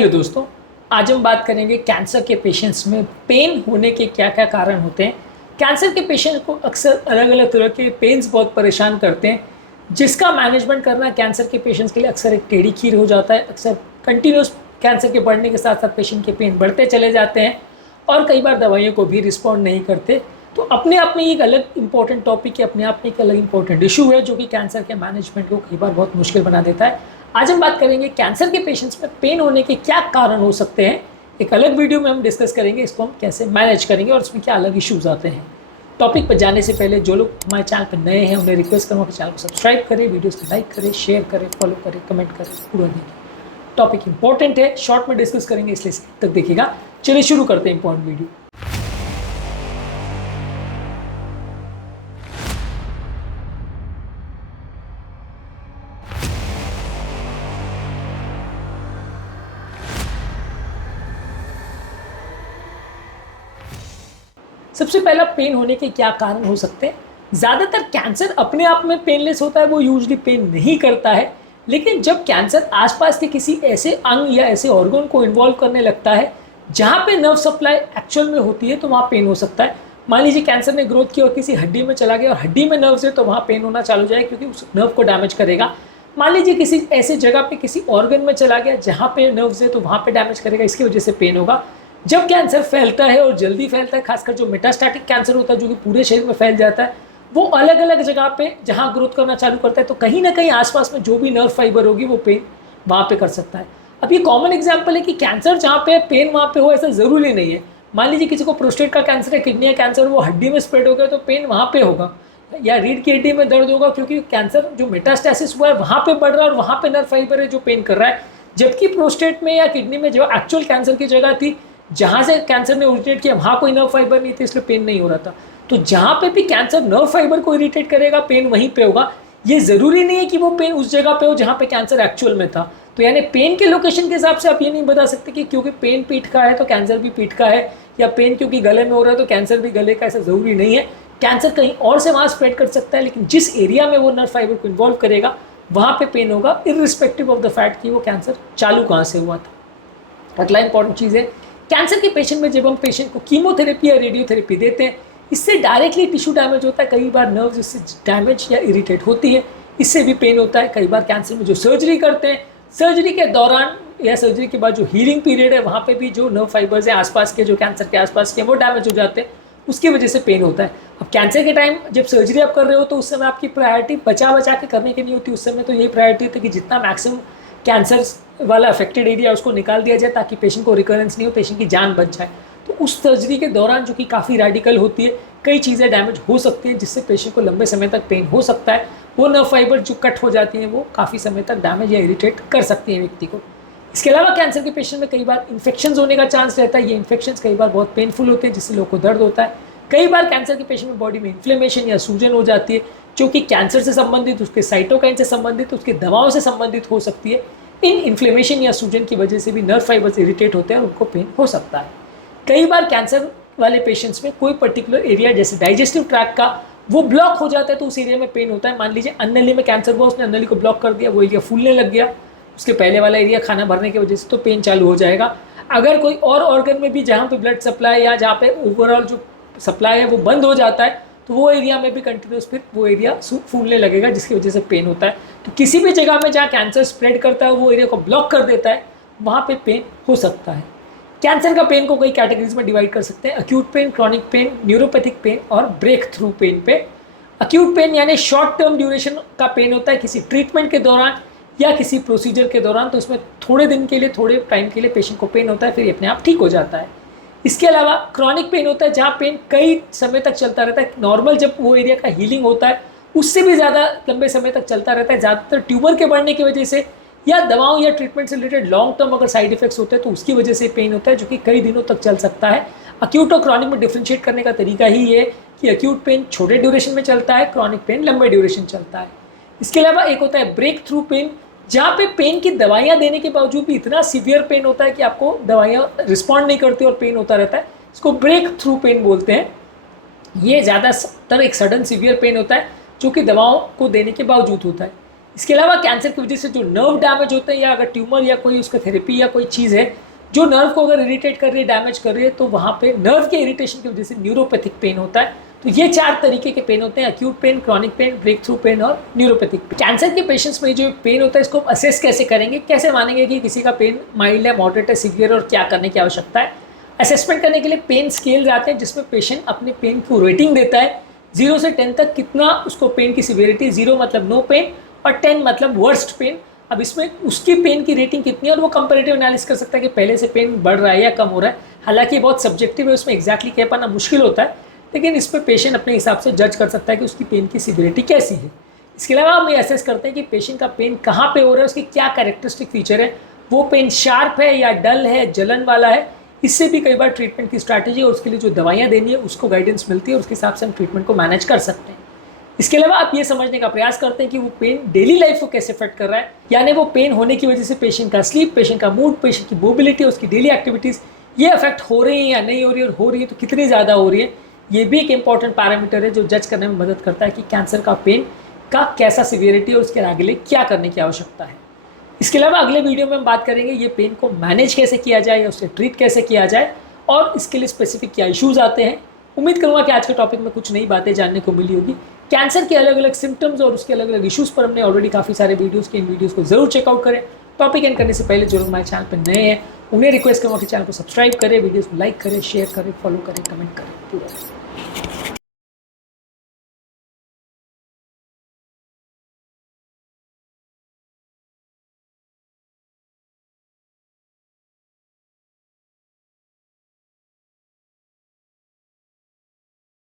Hello दोस्तों, आज हम बात करेंगे कैंसर के पेशेंट्स में पेन होने के क्या क्या कारण होते हैं। कैंसर के पेशेंट को अक्सर अलग अलग तरह के पेन्स बहुत परेशान करते हैं, जिसका मैनेजमेंट करना कैंसर के पेशेंट्स के लिए अक्सर एक टेढ़ी खीर हो जाता है। अक्सर कंटिन्यूस कैंसर के बढ़ने के साथ साथ पेशेंट के पेन बढ़ते चले जाते हैं और कई बार दवाइयों को भी रिस्पॉन्ड नहीं करते। तो अपने आप में एक अलग इंपॉर्टेंट टॉपिक है, अपने आप में एक अलग इंपॉर्टेंट इशू है जो कि कैंसर के मैनेजमेंट को कई बार बहुत मुश्किल बना देता है। आज हम बात करेंगे कैंसर के पेशेंट्स में पेन होने के क्या कारण हो सकते हैं। एक अलग वीडियो में हम डिस्कस करेंगे इसको हम कैसे मैनेज करेंगे और इसमें क्या अलग इश्यूज आते हैं। टॉपिक पर जाने से पहले जो लोग हमारे चैनल पर नए हैं उन्हें रिक्वेस्ट करूँगा कि चैनल को सब्सक्राइब करें, वीडियोस को लाइक करें, शेयर करें, फॉलो करें, कमेंट करें, पूरा देखिए। टॉपिक इंपॉर्टेंट है, शॉर्ट में डिस्कस करेंगे इसलिए तक देखिएगा। चलिए शुरू करते हैं इंपॉर्टेंट वीडियो। सबसे पहला, पेन होने के क्या कारण हो सकते हैं। ज़्यादातर कैंसर अपने आप में पेनलेस होता है, वो यूजली पेन नहीं करता है। लेकिन जब कैंसर आसपास के किसी ऐसे अंग या ऐसे ऑर्गन को इन्वॉल्व करने लगता है जहाँ पे नर्व सप्लाई एक्चुअल में होती है, तो वहाँ पेन हो सकता है। मान लीजिए कैंसर ने ग्रोथ की और किसी हड्डी में चला गया और हड्डी में नर्व्स है, तो वहाँ पेन होना चालू हो जाए क्योंकि उस नर्व को डैमेज करेगा। मान लीजिए किसी ऐसे जगह पे किसी ऑर्गन में चला गया जहाँ पे नर्व्स है, तो वहाँ पे डैमेज करेगा, इसकी वजह से पेन होगा। जब कैंसर फैलता है और जल्दी फैलता है, खासकर जो मेटास्टैटिक कैंसर होता है जो कि पूरे शरीर में फैल जाता है, वो अलग अलग जगह पे जहाँ ग्रोथ करना चालू करता है, तो कहीं ना कहीं आसपास में जो भी नर्व फाइबर होगी वो पेन वहाँ पे कर सकता है। अब ये कॉमन एग्जांपल है कि कैंसर जहाँ पे पेन वहाँ पे हो, ऐसा ज़रूरी नहीं है। मान लीजिए किसी को प्रोस्टेट का कैंसर है, किडनी का कैंसर, वो हड्डी में स्प्रेड हो गया तो पेन वहाँ पे होगा, या रीढ़ की हड्डी में दर्द होगा क्योंकि कैंसर जो मेटास्टेसिस हुआ है वहाँ पे बढ़ रहा है और वहाँ पे नर्व फाइबर है जो पेन कर रहा है। जबकि प्रोस्टेट में या किडनी में जो एक्चुअल कैंसर की जगह थी, जहाँ से कैंसर ने ओरिजिनेट किया, वहाँ कोई नर्व फाइबर नहीं थी, इसलिए पेन नहीं हो रहा था। तो जहाँ पे भी कैंसर नर्व फाइबर को इरिटेट करेगा, पेन वहीं पे होगा। ये ज़रूरी नहीं है कि वो पेन उस जगह पे हो जहाँ पे कैंसर एक्चुअल में था। तो यानी पेन के लोकेशन के हिसाब से आप ये नहीं बता सकते कि क्योंकि पेन पीठ का है तो कैंसर भी पीठ का है, या पेन क्योंकि गले में हो रहा है तो कैंसर भी गले का, ऐसा ज़रूरी नहीं है। कैंसर कहीं और से वहाँ स्प्रेड कर सकता है, लेकिन जिस एरिया में वो नर्व फाइबर को इन्वॉल्व करेगा वहाँ पे पेन होगा, इर्रिस्पेक्टिव ऑफ द फैक्ट कि वो कैंसर चालू कहाँ से हुआ था। अगला इंपॉर्टेंट चीज़ है, कैंसर के पेशेंट में जब हम पेशेंट को कीमोथेरेपी या रेडियोथेरेपी देते हैं, इससे डायरेक्टली टिश्यू डैमेज होता है। कई बार नर्व्स इससे डैमेज या इरिटेट होती है, इससे भी पेन होता है। कई बार कैंसर में जो सर्जरी करते हैं, सर्जरी के दौरान या सर्जरी के बाद जो हीलिंग पीरियड है, वहाँ पे भी जो नर्व फाइबर्स हैं आसपास के, जो कैंसर के आसपास के, वो डैमेज हो जाते हैं, उसकी वजह से पेन होता है। अब कैंसर के टाइम जब सर्जरी आप कर रहे हो तो उस समय आपकी प्रायोरिटी बचा बचा के करने की नहीं होती। उस समय तो यही प्रायोरिटी होती है कि जितना मैक्सिमम कैंसर वाला अफेक्टेड एरिया उसको निकाल दिया जाए ताकि पेशेंट को रिकरेंस नहीं हो, पेशेंट की जान बच जाए। तो उस सर्जरी के दौरान, जो कि काफ़ी रेडिकल होती है, कई चीज़ें डैमेज हो सकती हैं जिससे पेशेंट को लंबे समय तक पेन हो सकता है। वो नर्व फाइबर जो कट हो जाती हैं वो काफ़ी समय तक डैमेज या इरिटेट कर सकती हैं व्यक्ति को। इसके अलावा कैंसर के पेशेंट में कई बार इन्फेक्शन होने का चांस रहता है। ये इन्फेक्शन कई बार बहुत पेनफुल होते हैं जिससे लोगों को दर्द होता है। कई बार कैंसर के पेशेंट में बॉडी में इन्फ्लेमेशन या सूजन हो जाती है जो कि कैंसर से संबंधित, उसके साइटोकाइन से संबंधित, उसकी दवाओं से संबंधित हो सकती है। इन इन्फ्लेमेशन या सूजन की वजह से भी नर्व फाइबर्स इरिटेट होते हैं और उनको पेन हो सकता है। कई बार कैंसर वाले पेशेंट्स में कोई पर्टिकुलर एरिया जैसे डाइजेस्टिव ट्रैक्ट का वो ब्लॉक हो जाता है, तो उस एरिया में पेन होता है। मान लीजिए अन्नली में कैंसर हुआ, उसने अन्नली को ब्लॉक कर दिया, वो एरिया फूलने लग गया, उसके पहले वाला एरिया खाना भरने की वजह से, तो पेन चालू हो जाएगा। अगर कोई और ऑर्गन में भी जहाँ पे ब्लड सप्लाई या जहाँ पे ओवरऑल जो सप्लाई है वो बंद हो जाता है, तो वो एरिया में भी कंटिन्यूस फिर वो एरिया फूलने लगेगा जिसकी वजह से पेन होता है। तो किसी भी जगह में जहाँ कैंसर स्प्रेड करता है वो एरिया को ब्लॉक कर देता है, वहाँ पे पेन हो सकता है। कैंसर का पेन को कई कैटेगरीज में डिवाइड कर सकते हैं: acute pain, chronic pain, neuropathic pain और ब्रेक थ्रू पेन पे। अक्यूट पेन यानी शॉर्ट टर्म ड्यूरेशन का पेन होता है किसी ट्रीटमेंट के दौरान या किसी प्रोसीजर के दौरान, तो इसमें थोड़े दिन के लिए, थोड़े टाइम के लिए पेशेंट को पेन होता है, फिर ये अपने आप ठीक हो जाता है। इसके अलावा क्रॉनिक पेन होता है जहाँ पेन कई समय तक चलता रहता है। नॉर्मल जब वो एरिया का हीलिंग होता है उससे भी ज़्यादा लंबे समय तक चलता रहता है, ज़्यादातर ट्यूमर के बढ़ने की वजह से या दवाओं या ट्रीटमेंट से रिलेटेड लॉन्ग टर्म अगर साइड इफेक्ट्स होते हैं तो उसकी वजह से पेन होता है, जो कि कई दिनों तक चल सकता है। अक्यूट और क्रॉनिक में डिफ्रेंशिएट करने का तरीका ही है कि अक्यूट पेन छोटे ड्यूरेशन में चलता है, क्रॉनिक पेन लंबे ड्यूरेशन चलता है। इसके अलावा एक होता है ब्रेक थ्रू पेन, जहाँ पे पेन की दवाइयाँ देने के बावजूद भी इतना सीवियर पेन होता है कि आपको दवाइयाँ रिस्पॉन्ड नहीं करती और पेन होता रहता है। इसको ब्रेक थ्रू पेन बोलते हैं। ये ज़्यादातर एक सडन सीवियर पेन होता है जो कि दवाओं को देने के बावजूद होता है। इसके अलावा कैंसर की वजह से जो नर्व डैमेज होते हैं या अगर ट्यूमर या कोई उसका थेरेपी या कोई चीज़ है जो नर्व को अगर इरिटेट कर रही है, डैमेज कर रही है, तो वहाँ पे नर्व के इरिटेशन की वजह से न्यूरोपैथिक पेन होता है। तो ये 4 तरीके के पेन होते हैं, acute pain, chronic pain, breakthrough pain और न्यूरोपैथिक पेन। कैंसर के पेशेंट्स में जो पेन होता है इसको असेस कैसे करेंगे, कैसे मानेंगे कि किसी का पेन माइल्ड है, मॉडरेट है, सीवियर और क्या करने की आवश्यकता है। असेसमेंट करने के लिए पेन स्केल्स आते हैं जिसमें पेशेंट अपने पेन को रेटिंग देता है 0 से 10 तक कितना उसको पेन की सिवियरिटी, 0 मतलब नो पेन और 10 मतलब वर्स्ट पेन। अब इसमें उसकी पेन की रेटिंग कितनी है और वो कंपैरेटिव एनालिसिस कर सकता है कि पहले से पेन बढ़ रहा है या कम हो रहा है। हालांकि ये बहुत सब्जेक्टिव है, उसमें एग्जैक्टली कह पाना मुश्किल होता है, लेकिन इस पर पेशेंट अपने हिसाब से जज कर सकता है कि उसकी पेन की सिवियरिटी कैसी है। इसके अलावा हम ये असेस करते हैं कि पेशेंट का पेन कहाँ पे हो रहा है, उसकी क्या कैरेक्टरिस्टिक फीचर है, वो पेन शार्प है या डल है, जलन वाला है। इससे भी कई बार ट्रीटमेंट की स्ट्रैटेजी और उसके लिए जो दवाइयाँ देनी है उसको गाइडेंस मिलती है और उसके हिसाब से हम ट्रीटमेंट को मैनेज कर सकते हैं। इसके अलावा आप ये समझने का प्रयास करते हैं कि वो पेन डेली लाइफ को कैसे इफेक्ट कर रहा है, यानी वो पेन होने की वजह से पेशेंट का स्लीप, पेशेंट का मूड, पेशेंट की मोबिलिटी, उसकी डेली एक्टिविटीज़ ये अफेक्ट हो रही है या नहीं हो रही है, और हो रही है तो कितनी ज़्यादा हो रही है। ये भी एक इंपॉर्टेंट पैरामीटर है जो जज करने में मदद करता है कि कैंसर का पेन का कैसा सिवियरिटी और उसके आगे क्या करने की आवश्यकता है। इसके अलावा अगले वीडियो में हम बात करेंगे ये पेन को मैनेज कैसे किया जाए या उसे ट्रीट कैसे किया जाए और इसके लिए स्पेसिफिक क्या इश्यूज़ आते हैं। उम्मीद करूँगा कि आज के टॉपिक में कुछ नई बातें जानने को मिली होगी। कैंसर के अलग अलग सिम्टम्स और उसके अलग अलग इश्यूज़ पर हमने ऑलरेडी काफ़ी सारे वीडियोज़ के, इन वीडियोज़ को जरूर चेकआउट करें। टॉपिक एंड करने से पहले जो लोग हमारे चैनल पर नए हैं उन्हें रिक्वेस्ट करूँगा कि चैनल को सब्सक्राइब करें, वीडियोज़ को लाइक करें, शेयर करें, फॉलो करें, कमेंट करें पूरा।